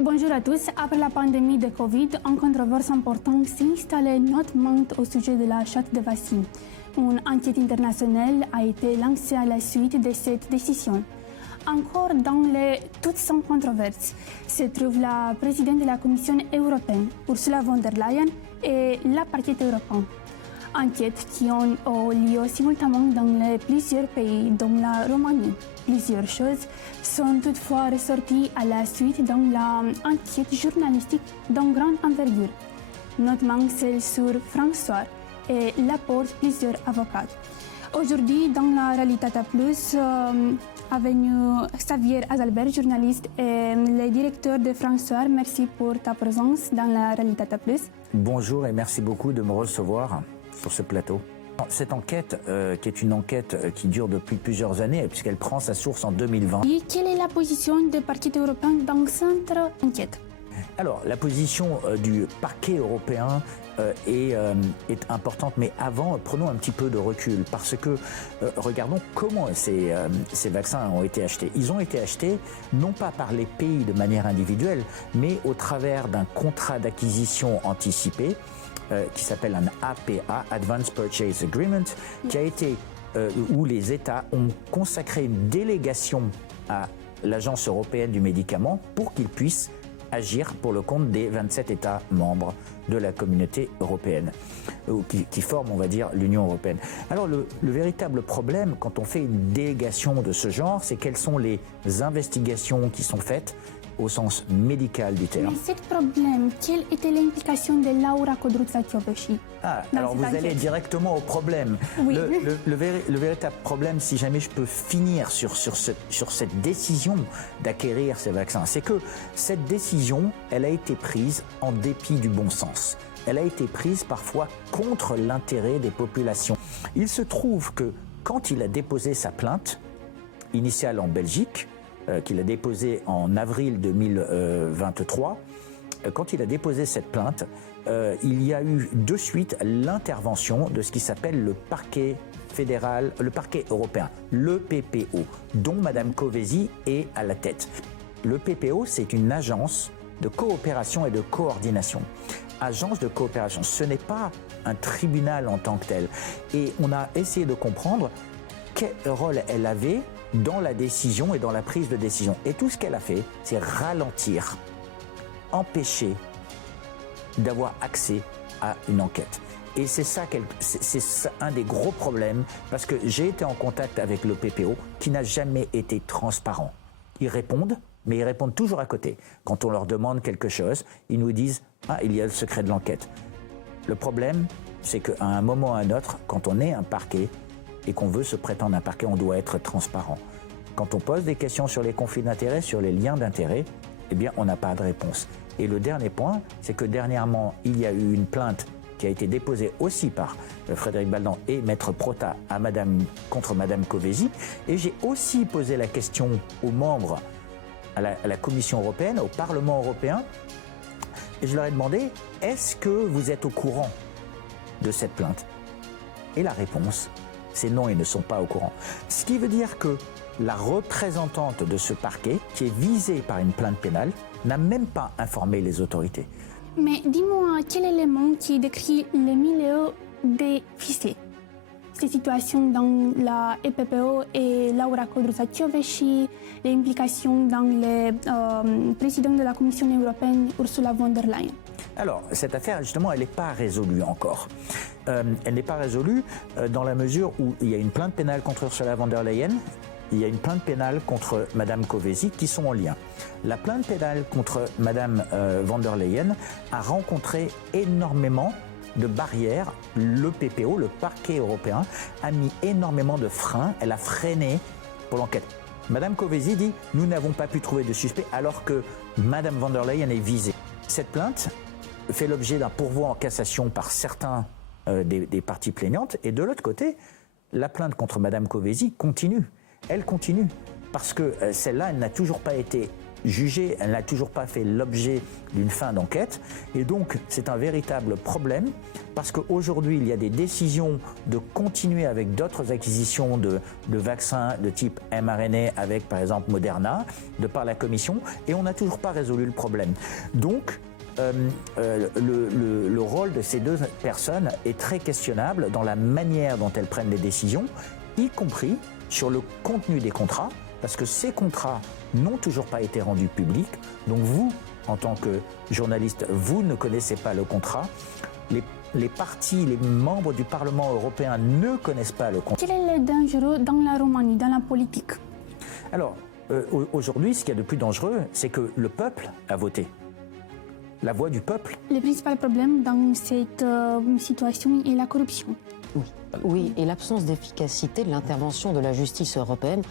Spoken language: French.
Bonjour à tous. Après la pandémie de Covid, une controverse importante s'est installée notamment au sujet de l'achat de vaccins. Une enquête internationale a été lancée à la suite de cette décision. Encore dans toutes sans controverse se trouve la présidente de la Commission européenne, Ursula von der Leyen, et la parquet européen. Enquêtes qui ont lieu simultanément dans plusieurs pays, dont la Roumanie. Plusieurs choses sont toutefois ressorties à la suite dans l'enquête journalistique d'une grande envergure, notamment celle sur François et l'apport de plusieurs avocats. Aujourd'hui, dans la Realitat Plus, avec nous Xavier Azalbert, journaliste et le directeur de François. Merci pour ta présence dans la Realitat Plus. Bonjour et merci beaucoup de me recevoir sur ce plateau. Cette enquête, qui est une enquête qui dure depuis plusieurs années, puisqu'elle prend sa source en 2020. Et quelle est la position du Parquet européen dans cette enquête? Alors, la position du parquet européen est importante, mais avant, prenons un petit peu de recul, parce que regardons comment ces vaccins ont été achetés. Ils ont été achetés non pas par les pays de manière individuelle, mais au travers d'un contrat d'acquisition anticipé, qui s'appelle un APA, Advance Purchase Agreement, qui a été, où les États ont consacré une délégation à l'Agence européenne du médicament pour qu'ils puissent agir pour le compte des 27 États membres de la communauté européenne, qui forment, on va dire, l'Union européenne. Alors le véritable problème quand on fait une délégation de ce genre, c'est quelles sont les investigations qui sont faites au sens médical du terme. Mais ce problème, quelle était l'implication de Laura Codruța-Kövesi? Alors vous allez directement au problème. Oui. Le véritable problème, si jamais je peux finir sur cette décision d'acquérir ces vaccins, c'est que cette décision, elle a été prise en dépit du bon sens. Elle a été prise parfois contre l'intérêt des populations. Il se trouve que quand il a déposé sa plainte initiale en Belgique, qu'il a déposé en avril 2023, quand il a déposé cette plainte, il y a eu de suite l'intervention de ce qui s'appelle le parquet fédéral, le parquet européen, le PPO, dont Madame Kövesi est à la tête. Le PPO, c'est une agence de coopération et de coordination. Agence de coopération, ce n'est pas un tribunal en tant que tel. Et on a essayé de comprendre quel rôle elle avait dans la décision et dans la prise de décision. Et tout ce qu'elle a fait, c'est ralentir, empêcher d'avoir accès à une enquête. Et c'est ça, c'est un des gros problèmes, parce que j'ai été en contact avec le PPO qui n'a jamais été transparent. Ils répondent, mais ils répondent toujours à côté. Quand on leur demande quelque chose, ils nous disent « Ah, il y a le secret de l'enquête ». Le problème, c'est qu'à un moment ou à un autre, quand on est un parquet, et qu'on veut se prétendre un parquet, on doit être transparent. Quand on pose des questions sur les conflits d'intérêts, sur les liens d'intérêts, eh bien, on n'a pas de réponse. Et le dernier point, c'est que dernièrement, il y a eu une plainte qui a été déposée aussi par Frédéric Baldan et Maître Prota contre Madame Kövesi. Et j'ai aussi posé la question aux membres, à la Commission européenne, au Parlement européen, et je leur ai demandé, est-ce que vous êtes au courant de cette plainte? Et la réponse, c'est non, ils ne sont pas au courant. Ce qui veut dire que la représentante de ce parquet, qui est visée par une plainte pénale, n'a même pas informé les autorités. Mais dis-moi, quel élément qui décrit les milieux des fichiers? Ces situations dans la EPPO et Laura Codruța-Kövesi, les implications dans le président de la Commission européenne, Ursula von der Leyen. Alors, cette affaire, justement, elle n'est pas résolue encore. Elle n'est pas résolue dans la mesure où il y a une plainte pénale contre Ursula von der Leyen, il y a une plainte pénale contre Madame Kövesi qui sont en lien. La plainte pénale contre Madame von der Leyen a rencontré énormément de barrières. Le PPO, le parquet européen, a mis énormément de freins. Elle a freiné pour l'enquête. Madame Kövesi dit « Nous n'avons pas pu trouver de suspect alors que Madame von der Leyen est visée ». Cette plainte fait l'objet d'un pourvoi en cassation par certains des parties plaignantes. Et de l'autre côté, la plainte contre Madame Kövesi continue. Elle continue. Parce que celle-là, elle n'a toujours pas été jugée, elle n'a toujours pas fait l'objet d'une fin d'enquête. Et donc, c'est un véritable problème parce qu'aujourd'hui, il y a des décisions de continuer avec d'autres acquisitions de vaccins de type mRNA avec, par exemple, Moderna, de par la Commission, et on n'a toujours pas résolu le problème. Donc, le rôle de ces deux personnes est très questionnable dans la manière dont elles prennent les décisions, y compris sur le contenu des contrats, parce que ces contrats n'ont toujours pas été rendus publics. Donc vous, en tant que journaliste, vous ne connaissez pas le contrat. Les partis, les membres du Parlement européen ne connaissent pas le contrat. Quel est le dangereux dans la Roumanie, dans la politique? Alors, aujourd'hui, ce qu'il y a de plus dangereux, c'est que le peuple a voté. La voix du peuple. Le principal problème dans cette situation est la corruption. Oui, et l'absence d'efficacité de l'intervention de la justice européenne.